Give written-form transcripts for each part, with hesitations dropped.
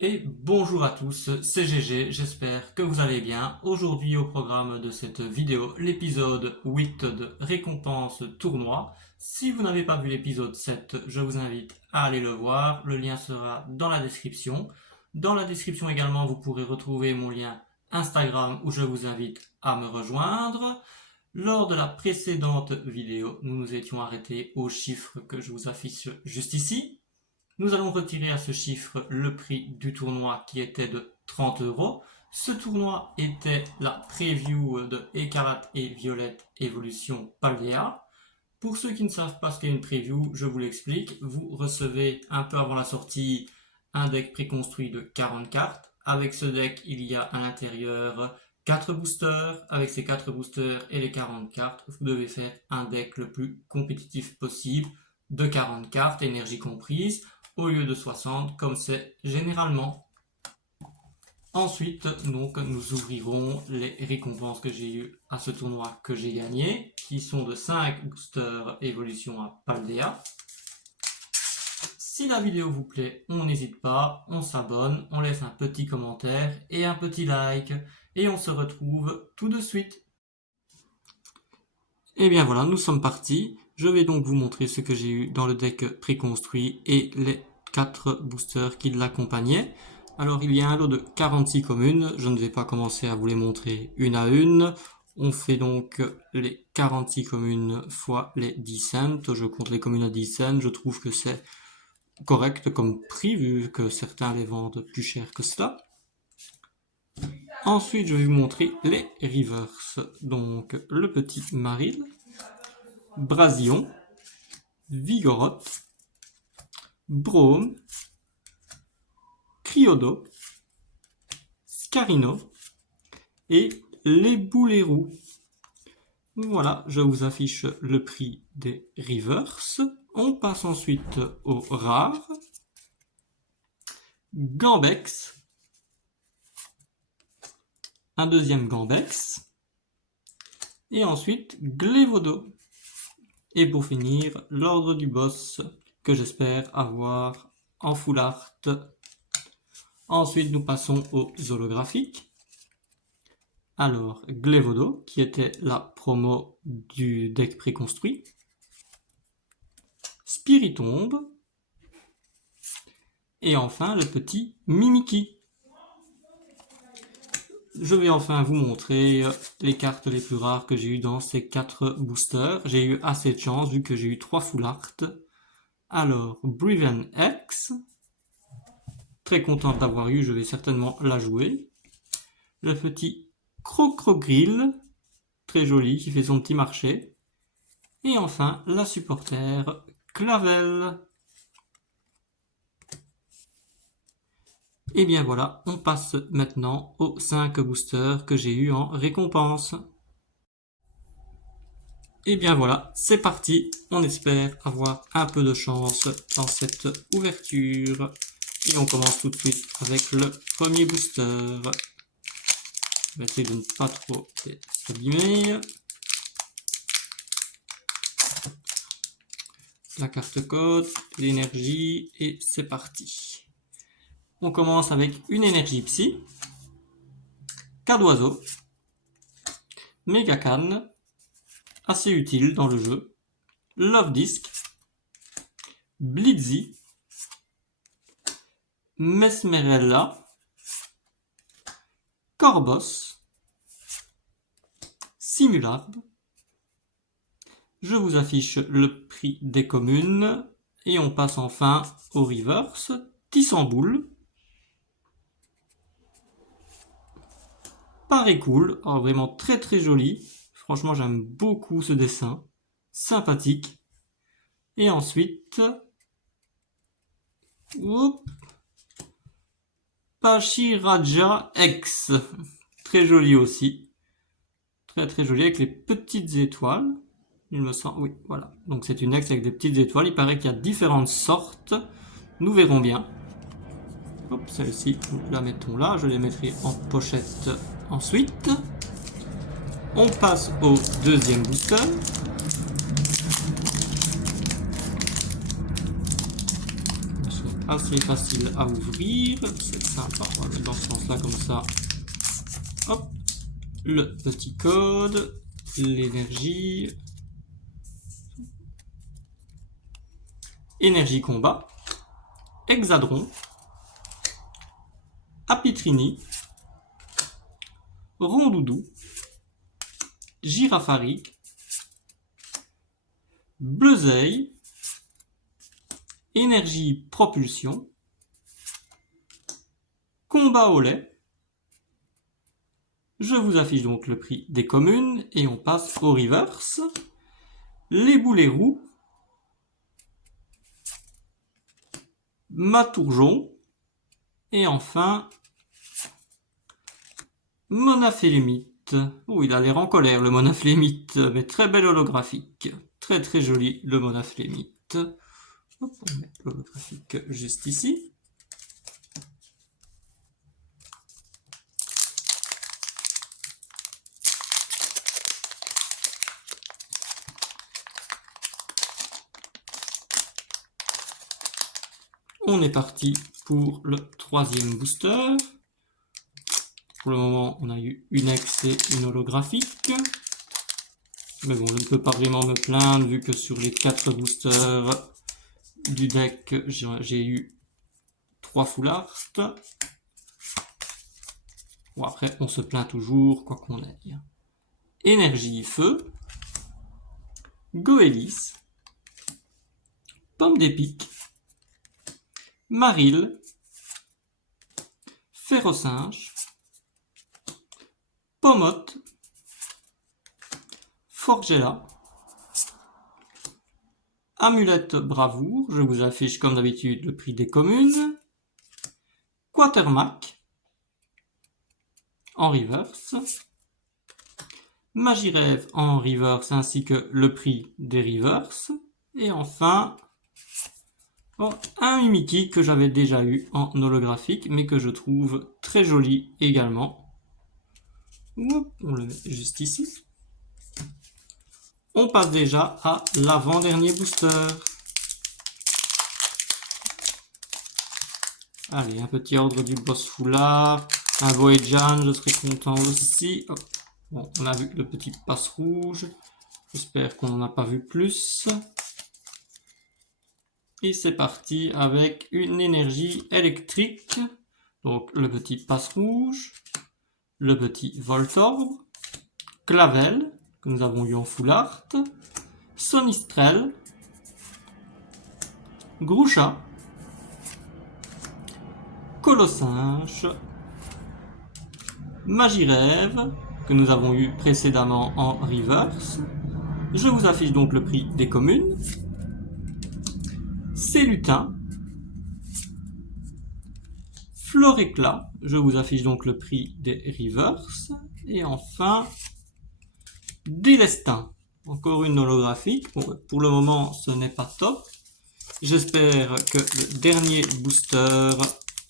Et bonjour à tous, c'est GG, j'espère que vous allez bien. Aujourd'hui au programme de cette vidéo, l'épisode 8 de Récompense Tournoi. Si vous n'avez pas vu l'épisode 7, je vous invite à aller le voir, le lien sera dans la description. Dans la description également, vous pourrez retrouver mon lien Instagram où je vous invite à me rejoindre. Lors de la précédente vidéo, nous nous étions arrêtés au chiffre que je vous affiche juste ici. Nous allons retirer à ce chiffre le prix du tournoi qui était de 30 euros. Ce tournoi était la preview de Écarlate et Violette Evolution Paldea. Pour ceux qui ne savent pas ce qu'est une preview, je vous l'explique. Vous recevez un peu avant la sortie un deck préconstruit de 40 cartes. Avec ce deck, il y a à l'intérieur 4 boosters. Avec ces 4 boosters et les 40 cartes, vous devez faire un deck le plus compétitif possible de 40 cartes, énergie comprise, au lieu de 60 comme c'est généralement. Ensuite, donc, nous ouvrirons les récompenses que j'ai eues à ce tournoi que j'ai gagné, qui sont de 5 boosters évolution à Paldea. Si la vidéo vous plaît, on n'hésite pas, on s'abonne, on laisse un petit commentaire et un petit like, et on se retrouve tout de suite. Et bien voilà, nous sommes partis. Je vais donc vous montrer ce que j'ai eu dans le deck préconstruit et les 4 boosters qui l'accompagnaient. Alors il y a un lot de 46 communes, je ne vais pas commencer à vous les montrer une à une. On fait donc les 46 communes fois les 10 cents. Je compte les communes à 10 cents, je trouve que c'est correct comme prix vu que certains les vendent plus cher que cela. Ensuite, je vais vous montrer les rivers. Donc, le petit Maril, Brasion, Vigoroth, Braum, Criodo, Scarino et les Boulérous. Voilà, je vous affiche le prix des rivers. On passe ensuite aux rares. Gambex, un deuxième Gambex, et ensuite Glévodo. Et pour finir, l'ordre du boss que j'espère avoir en full art. Ensuite, nous passons aux holographiques. Alors, Glévodo, qui était la promo du deck préconstruit. Spiritombe. Et enfin, le petit Mimikyu. Je vais enfin vous montrer les cartes les plus rares que j'ai eues dans ces 4 boosters. J'ai eu assez de chance vu que j'ai eu 3 full art. Alors, Briven X. Très content d'avoir eu, je vais certainement la jouer. Le petit Crocrogrill, très joli, qui fait son petit marché. Et enfin, la supporter Clavel. Et bien voilà, on passe maintenant aux 5 boosters que j'ai eu en récompense. Et bien voilà, c'est parti. On espère avoir un peu de chance dans cette ouverture. Et on commence tout de suite avec le premier booster. Je vais essayer de ne pas trop s'abîmer. La carte code, l'énergie, et c'est parti. On commence avec une énergie psy, Cadoiseau, Megacan, assez utile dans le jeu, Love Disc, Blitzy, Mesmerella, Corbos, Simulard. Je vous affiche le prix des communes et on passe enfin au reverse. Tissamboul, Pareil cool, oh, vraiment très très joli. Franchement, j'aime beaucoup ce dessin. Sympathique. Et ensuite, Pachiraja X. Très joli aussi. Très très joli avec les petites étoiles. Il me semble, oui, voilà. Donc c'est une X avec des petites étoiles. Il paraît qu'il y a différentes sortes. Nous verrons bien. Hop, celle-ci, nous la mettons là. Je les mettrai en pochette ensuite. On passe au deuxième booster. assez facile à ouvrir. C'est sympa, on va mettre dans ce sens-là comme ça. Hop, le petit code, l'énergie, énergie combat, hexadron, apitrini, rondoudou, girafari, bleuzeil, énergie propulsion, combat au lait. Je vous affiche donc le prix des communes et on passe au reverse. Les boulets roux, Matourjon et enfin Monaflémite. Oh, il a l'air en colère le Monaflémite, mais très belle holographique. Très très joli le Monaflémite. Hop, on va mettre l'holographique juste ici. On est parti pour le troisième booster. Pour le moment, on a eu une ex et une holographique. Mais bon, je ne peux pas vraiment me plaindre vu que sur les 4 boosters du deck, j'ai eu 3 full art. Bon, après, on se plaint toujours, quoi qu'on aille. Énergie feu. Goélis. Pomme d'épic. Maril. Ferrosinge. Pomotte. Forgella. Amulette bravoure, je vous affiche comme d'habitude le prix des communes. Quatermac. En reverse. Magirêve en reverse ainsi que le prix des reverse. Et enfin, un Mimikyu que j'avais déjà eu en holographique mais que je trouve très joli également. On le met juste ici. On passe déjà à l'avant-dernier booster. Allez, un petit ordre du boss foulard. Un Voyagean, je serais content aussi. Hop. Bon, on a vu le petit passe rouge. J'espère qu'on n'en a pas vu plus. Et c'est parti avec une énergie électrique. Donc le petit passe rouge. Le petit Voltorb. Clavel, que nous avons eu en full art. Sonistrel. Groucha. Colossinge. Magirêve, que nous avons eu précédemment en reverse. Je vous affiche donc le prix des communes. Célutin. Floréclat, je vous affiche donc le prix des reverse. Et enfin, Délestin. Encore une holographique. Bon, pour le moment, ce n'est pas top. J'espère que le dernier booster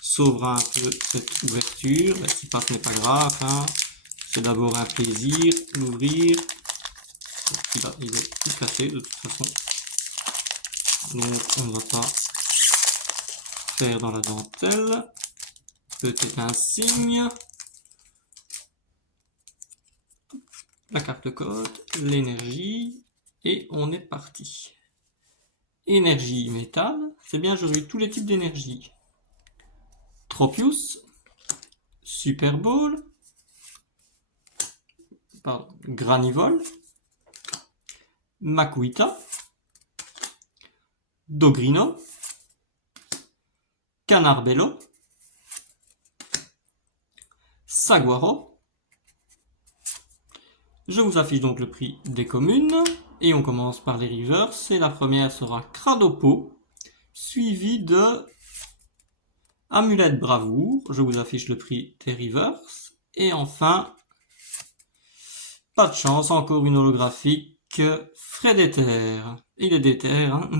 sauvera un peu cette ouverture. Si pas, ce n'est pas grave. Hein. C'est d'abord un plaisir d'ouvrir. Il est tout cassé de toute façon. Donc on ne va pas faire dans la dentelle. Peut-être un signe. La carte code, l'énergie. Et on est parti. Énergie métal. C'est bien, j'aurais eu tous les types d'énergie. Tropius. Super Ball. Granivol. Makuita. Dogrino. Canarbello. Saguaro. Je vous affiche donc le prix des communes. Et on commence par les reverse. Et la première sera Cradopo. Suivi de Amulette Bravoure. Je vous affiche le prix des reverse. Et enfin, pas de chance, encore une holographique. Frais d'éther. Il est d'éther, hein.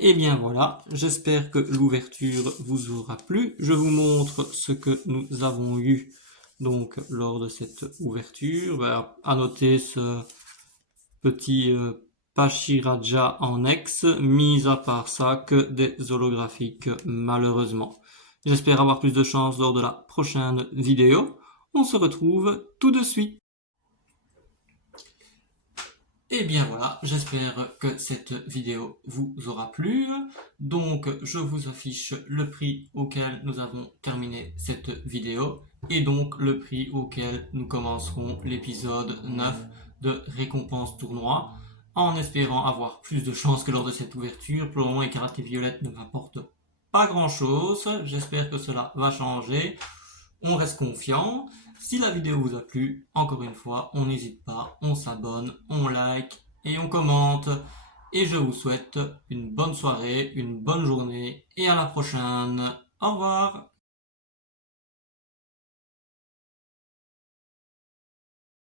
Et bien voilà, j'espère que l'ouverture vous aura plu. Je vous montre ce que nous avons eu donc lors de cette ouverture. À noter ce petit Pachiraja en ex, mis à part ça, que des holographiques malheureusement. J'espère avoir plus de chance lors de la prochaine vidéo. On se retrouve tout de suite. Et bien voilà, j'espère que cette vidéo vous aura plu. Donc je vous affiche le prix auquel nous avons terminé cette vidéo et donc le prix auquel nous commencerons l'épisode 9 de récompense tournoi, en espérant avoir plus de chance que lors de cette ouverture. Pour le moment, Écarlate et Violette ne m'apportent pas grand chose, j'espère que cela va changer. On reste confiant. Si la vidéo vous a plu, encore une fois, on n'hésite pas, on s'abonne, on like et on commente. Et je vous souhaite une bonne soirée, une bonne journée et à la prochaine. Au revoir.